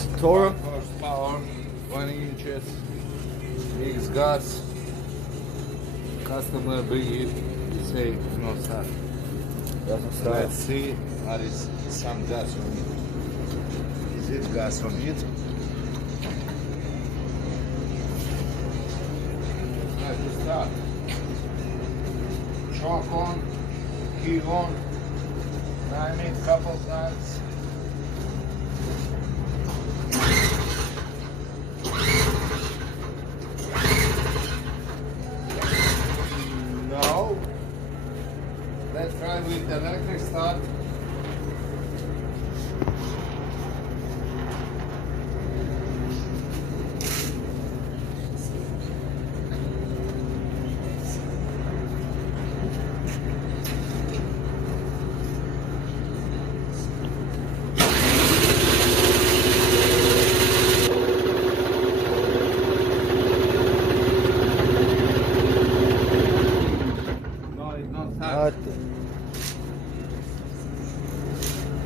gas, Toro. 1 horsepower, 1 inches, mix gas. Customer bring it, say no start. Doesn't start. Let's see, there is some gas on it. Is it gas on it? Let's start. Choke on, key on, time it couple times. No. Let's try with the electric start. Nothing.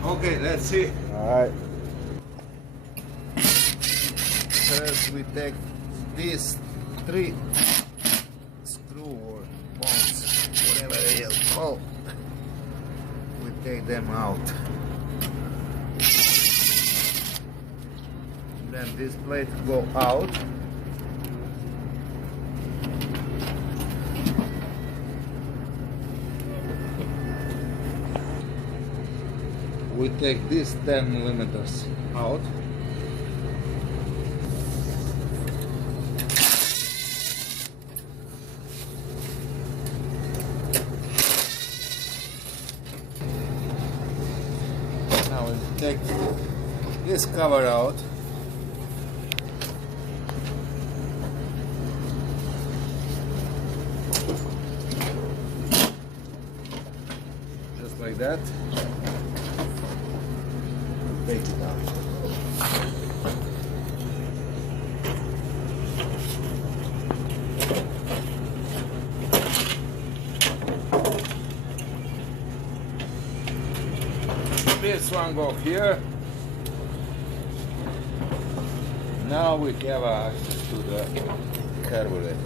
Okay, let's see. Alright. First we take these 3 screw or bolts, whatever it is. Oh, we take them out. Then this plate go out. We take these 10 millimeters out. Now we take this cover out. Just like that. Take it out. This one go here. Now we have access to the carburetor.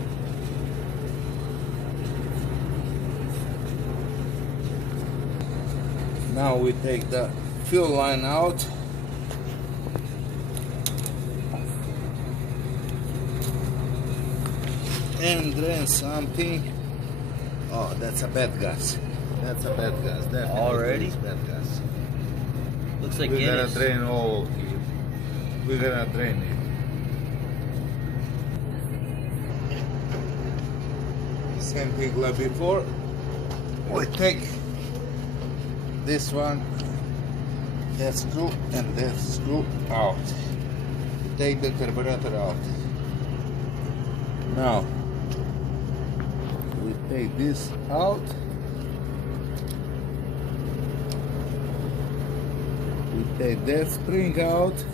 Now we take the fuel line out. And drain something. Oh, that's a bad gas. That's a bad gas. Definitely Already? it's bad gas. Looks like We're gonna Guinness. drain all of it. We're gonna drain it. Same thing like before. We take this one, that screw and that screw out. Take the carburetor out. Now we take this out. We take that spring out.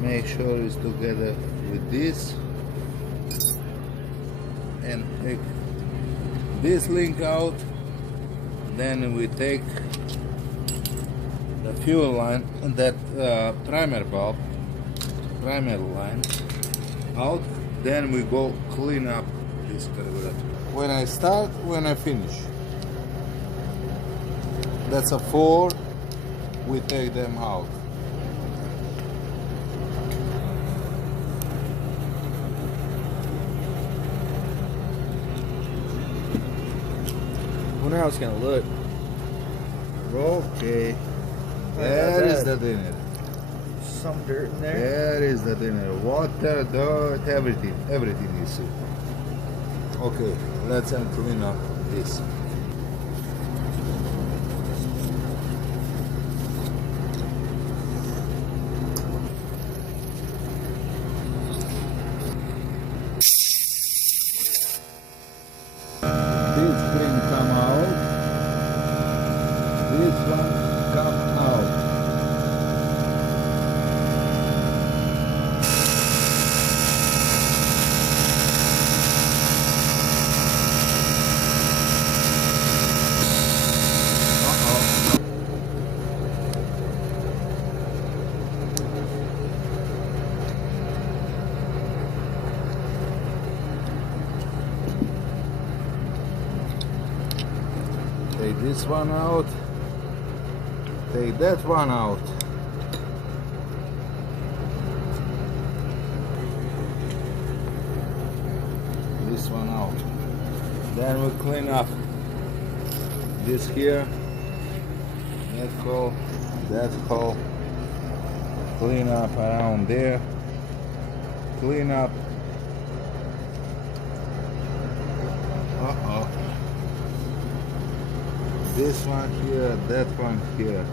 Make sure it's together with this. And take this link out. Then we take the fuel line and that primer bulb, primer line out. Then we go clean up this carburetor. When I start, when I finish. That's a 4. We take them out. I wonder how it's gonna look. Okay. There is the dinner. Some dirt in there. There is the dinner. Water, dirt, everything. Everything you see. Okay, let's clean up this. This spring come out. This one come out. Take this one out. Take that one out. This one out. Then we clean up this here, that hole, that hole. Clean up around there. Clean up. This one here, that one here.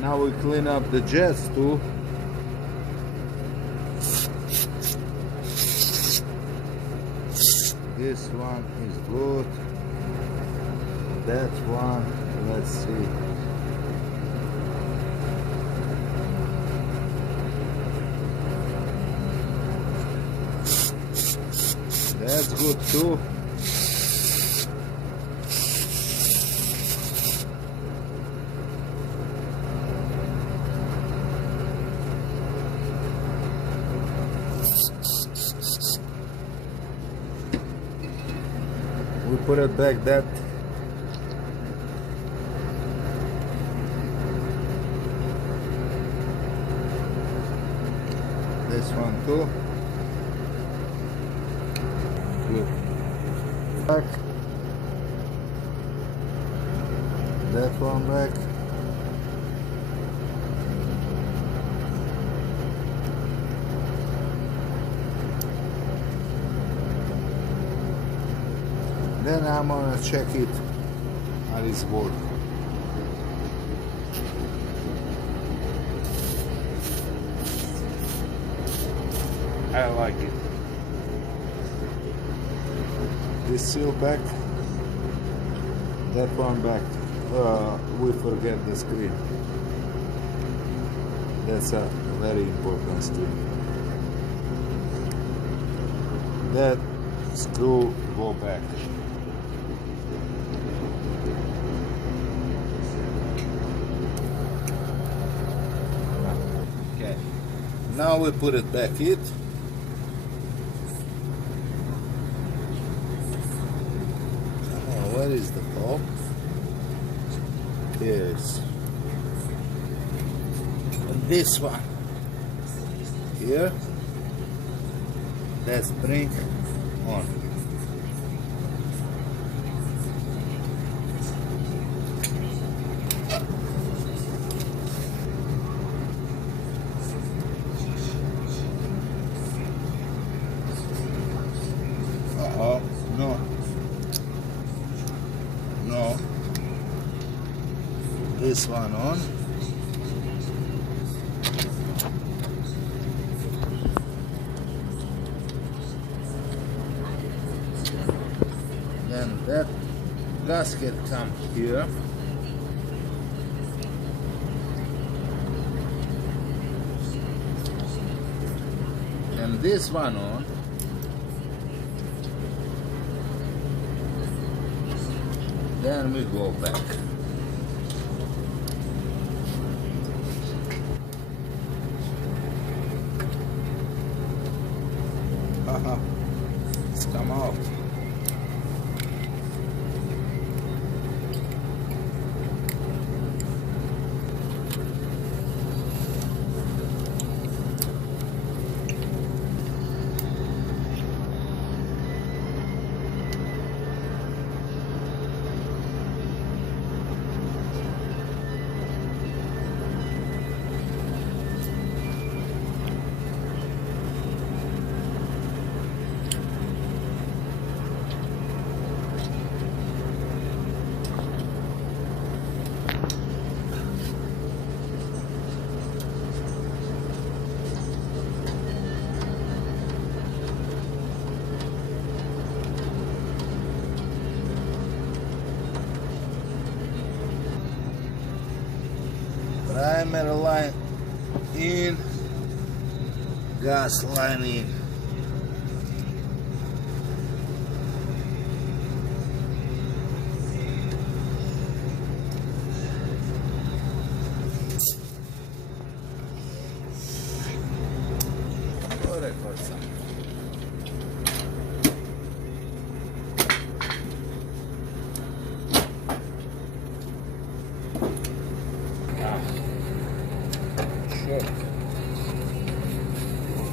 Now we clean up the jets too. This one is good. That one, let's see. That's good too. We put it back that. This one too. Good. Back. That one back. Then I'm gonna check it how it's working. I like it. This seal back, that one back. We forget the screen. That's a very important screen. That screw go back. Okay. Now we put it back in. Where is the hole? Yes. And this one here. That spring on. No. No. This one on. Then that gasket comes here. And this one on. Then we go back. It's come out. Primary line in, gas line in. Okay.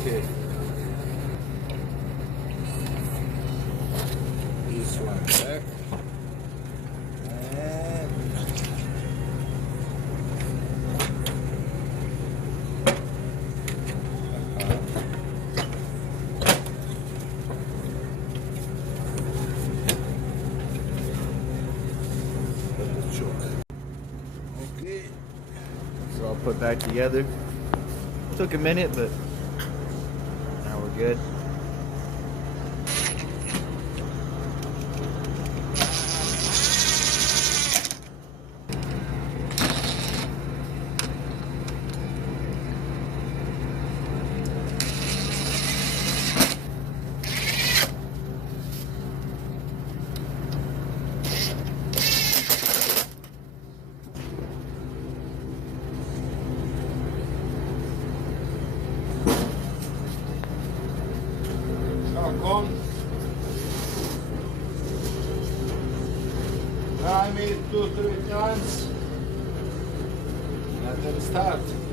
Okay. This one back. And okay. So I'll put back together. Took a minute, but now we're good. On. Prime it 2-3 times. Let them start.